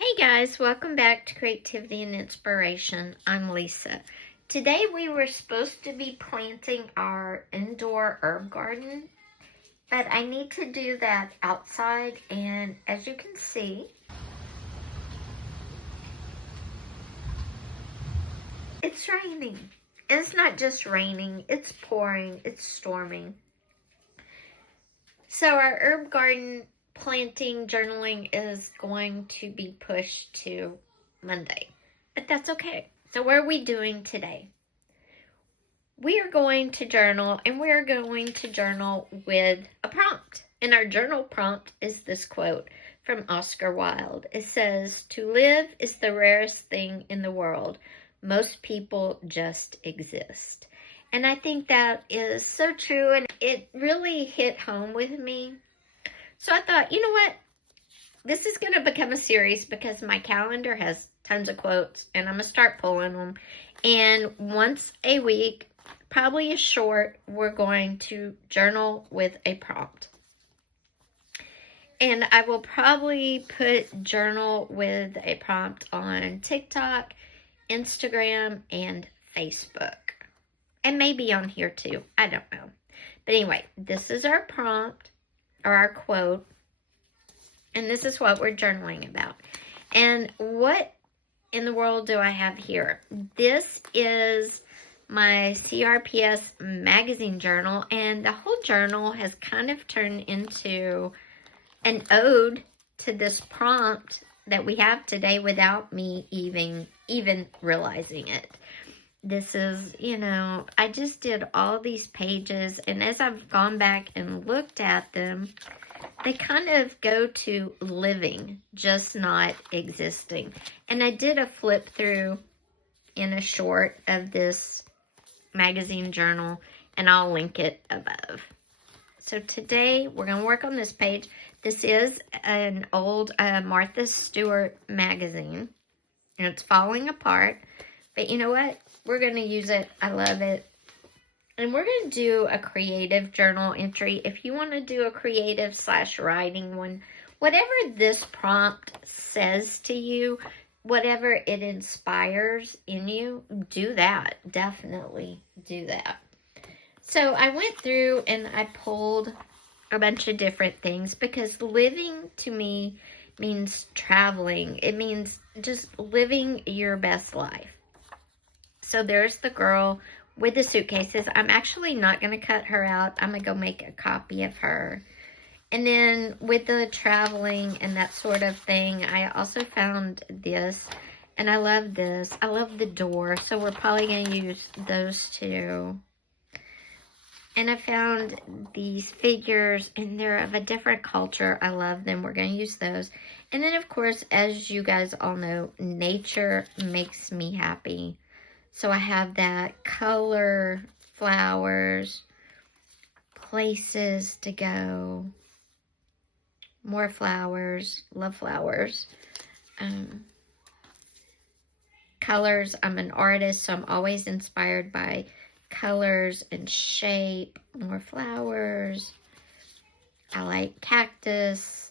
Hey guys, welcome back to Creativity and Inspiration. I'm Lisa. Today we were supposed to be planting our indoor herb garden, but I need to do that outside, and as you can see, it's raining. And it's not just raining, it's pouring, it's storming. So our herb garden planting journaling is going to be pushed to Monday, but that's okay. So what are we doing today? We are going to journal, and we are going to journal with a prompt. And our journal prompt is this quote from Oscar Wilde. It says, "To live is the rarest thing in the world. Most people just exist." And I think that is so true, and it really hit home with me. So I thought, you know what? This is going to become a series because my calendar has tons of quotes, and I'm going to start pulling them. And once a week, probably a short, we're going to journal with a prompt. And I will probably put journal with a prompt on TikTok, Instagram, and Facebook. And maybe on here too. I don't know. But anyway, this is our prompt or our quote. And this is what we're journaling about. And what in the world do I have here? This is my CRPS magazine journal, and the whole journal has kind of turned into an ode to this prompt that we have today without me even realizing it. This is, I just did all these pages, and as I've gone back and looked at them, they kind of go to living, just not existing. And I did a flip through in a short of this magazine journal, and I'll link it above. So today we're going to work on this page. This is an old Martha Stewart magazine, and it's falling apart. But you know what? We're going to use it. I love it. And we're going to do a creative journal entry. If you want to do a creative / writing one, whatever this prompt says to you, whatever it inspires in you, do that. Definitely do that. So I went through and I pulled a bunch of different things because living to me means traveling. It means just living your best life. So there's the girl with the suitcases. I'm actually not going to cut her out. I'm going to go make a copy of her. And then with the traveling and that sort of thing, I also found this. And I love this. I love the door. So we're probably going to use those two. And I found these figures, and they're of a different culture. I love them. We're going to use those. And then, of course, as you guys all know, nature makes me happy. So I have that, color, flowers, places to go, more flowers, love flowers, colors. I'm an artist, so I'm always inspired by colors and shape, more flowers. I like cactus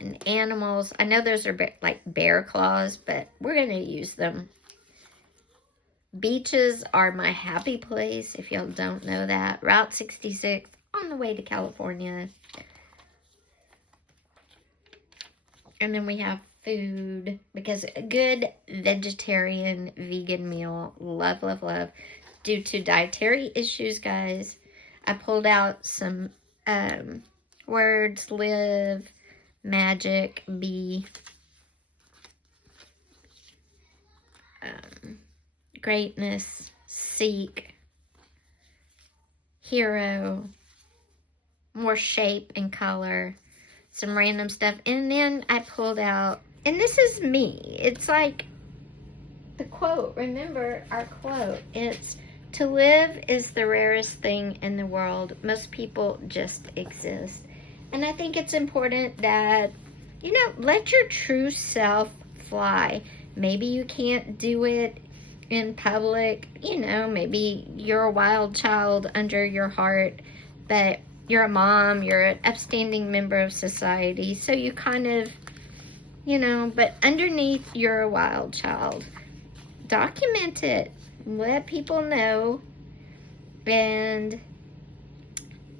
and animals. I know those are like bear claws, but we're going to use them. Beaches are my happy place, if y'all don't know that. Route 66 on the way to California. And then we have food, because a good vegetarian, vegan meal, love, love, love. Due to dietary issues, guys, I pulled out some words: live, magic, be, greatness, seek, hero, more shape and color, some random stuff. And then I pulled out, and this is me. It's like the quote. Remember our quote. It's, "To live is the rarest thing in the world. Most people just exist." And I think it's important that, let your true self fly. Maybe you can't do it in public. Maybe you're a wild child under your heart, but you're a mom, you're an upstanding member of society, so you kind of you know, but underneath, you're a wild child. Document it. Let people know. And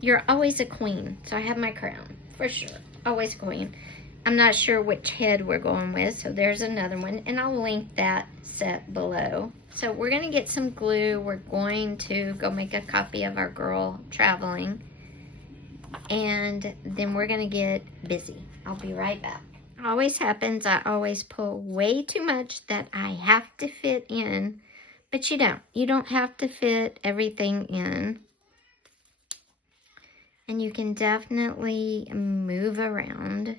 you're always a queen. So I have my crown, for sure. Always queen. I'm not sure which head we're going with, so there's another one. And I'll link that set below. So we're going to get some glue. We're going to go make a copy of our girl traveling. And then we're going to get busy. I'll be right back. Always happens. I always pull way too much that I have to fit in. But you don't. You don't have to fit everything in. And you can definitely move around.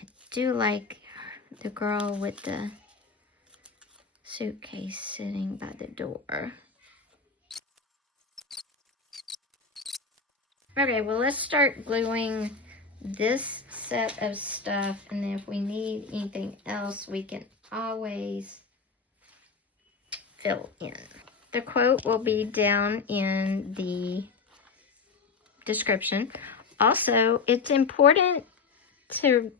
I do like the girl with the suitcase sitting by the door. Okay, well, let's start gluing this set of stuff, and then if we need anything else, we can always fill in. The quote will be down in the description. Also, it's important to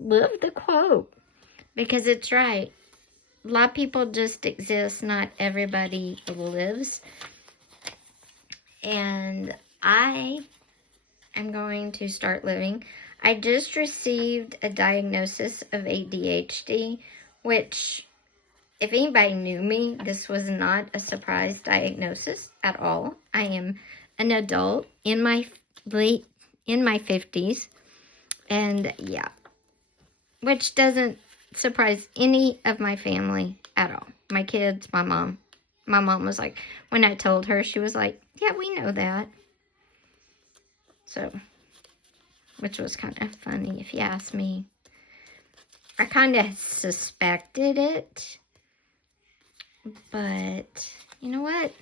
live the quote because it's right. A lot of people just exist, not everybody lives. And I am going to start living. I just received a diagnosis of ADHD, which, if anybody knew me, this was not a surprise diagnosis at all. I am an adult in my 50s, and yeah, which doesn't surprise any of my family at all. My kids, my mom. My mom was like, when I told her, she was like, yeah, we know that. So, which was kind of funny if you ask me. I kind of suspected it, but you know what?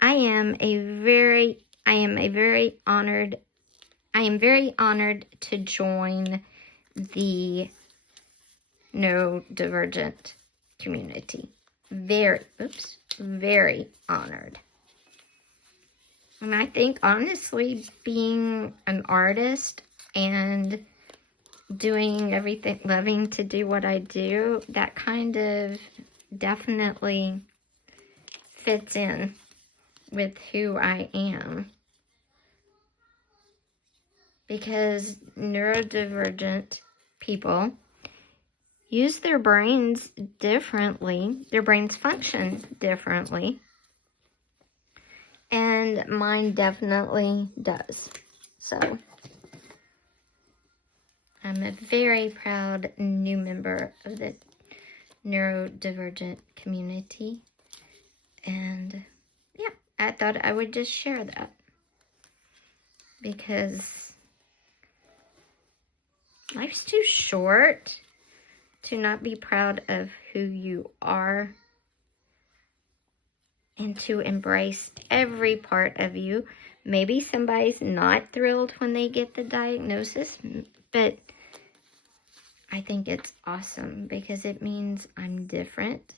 I am very honored to join the neurodivergent community. Very honored. And I think, honestly, being an artist and doing everything, loving to do what I do, that kind of definitely fits in with who I am. Because neurodivergent people use their brains differently. Their brains function differently. And mine definitely does. So, I'm a very proud new member of the neurodivergent community. And yeah, I thought I would just share that. Because life's too short to not be proud of who you are and to embrace every part of you. Maybe somebody's not thrilled when they get the diagnosis, but I think it's awesome because it means I'm different.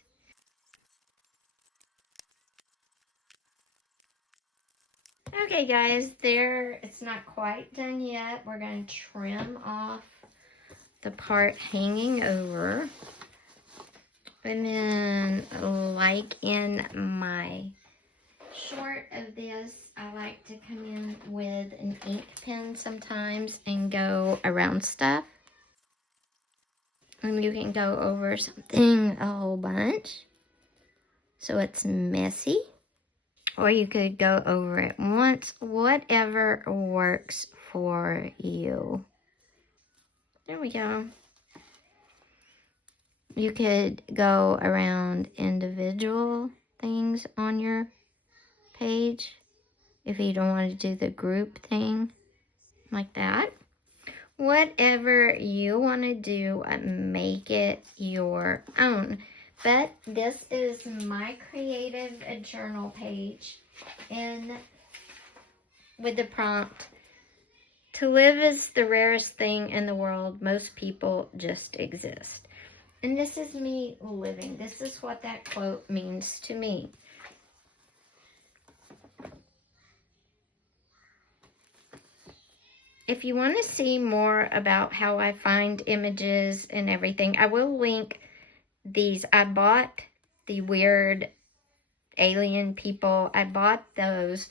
Okay, guys, it's not quite done yet. We're going to trim off the part hanging over. And then, like in my short of this, I like to come in with an ink pen sometimes and go around stuff. And you can go over something a whole bunch, so it's messy. Or you could go over it once, whatever works for you. There we go. You could go around individual things on your page if you don't want to do the group thing like that. Whatever you want to do, make it your own. But this is my creative journal page, and with the prompt, to live is the rarest thing in the world. Most people just exist. And this is me living. This is what that quote means to me. if you want to see more about how I find images and everything, I will link these. I bought the weird alien people. I bought those,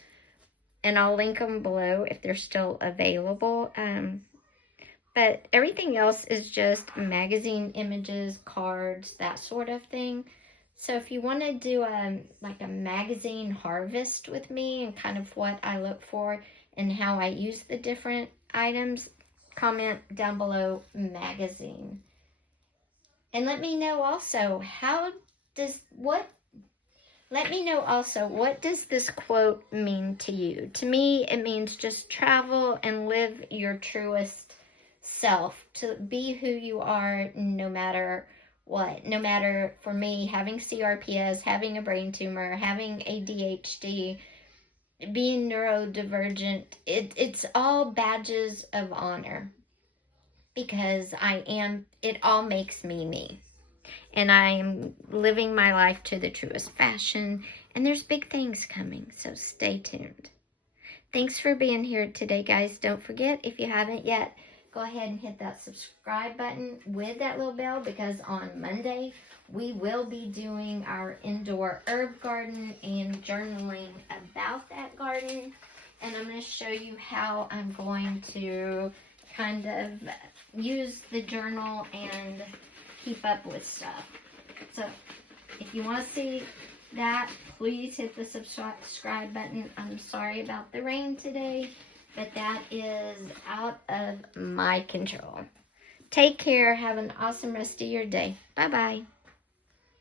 and I'll link them below if they're still available. But everything else is just magazine images, cards, that sort of thing. So if you want to do like a magazine harvest with me and kind of what I look for and how I use the different items, comment down below magazine. And let me know also, what does this quote mean to you? To me, it means just travel and live your truest self, to be who you are no matter what. No matter, for me, having CRPS, having a brain tumor, having ADHD, being neurodivergent, it's all badges of honor, because it all makes me me. And I'm living my life to the truest fashion, and there's big things coming, so stay tuned. Thanks for being here today, guys. Don't forget, if you haven't yet, go ahead and hit that subscribe button with that little bell, because on Monday, we will be doing our indoor herb garden and journaling about that garden. And I'm going to show you how I'm going to kind of use the journal and keep up with stuff. So if you want to see that, please hit the subscribe button. I'm sorry about the rain today, but that is out of my control. Take care. Have an awesome rest of your day. Bye-bye.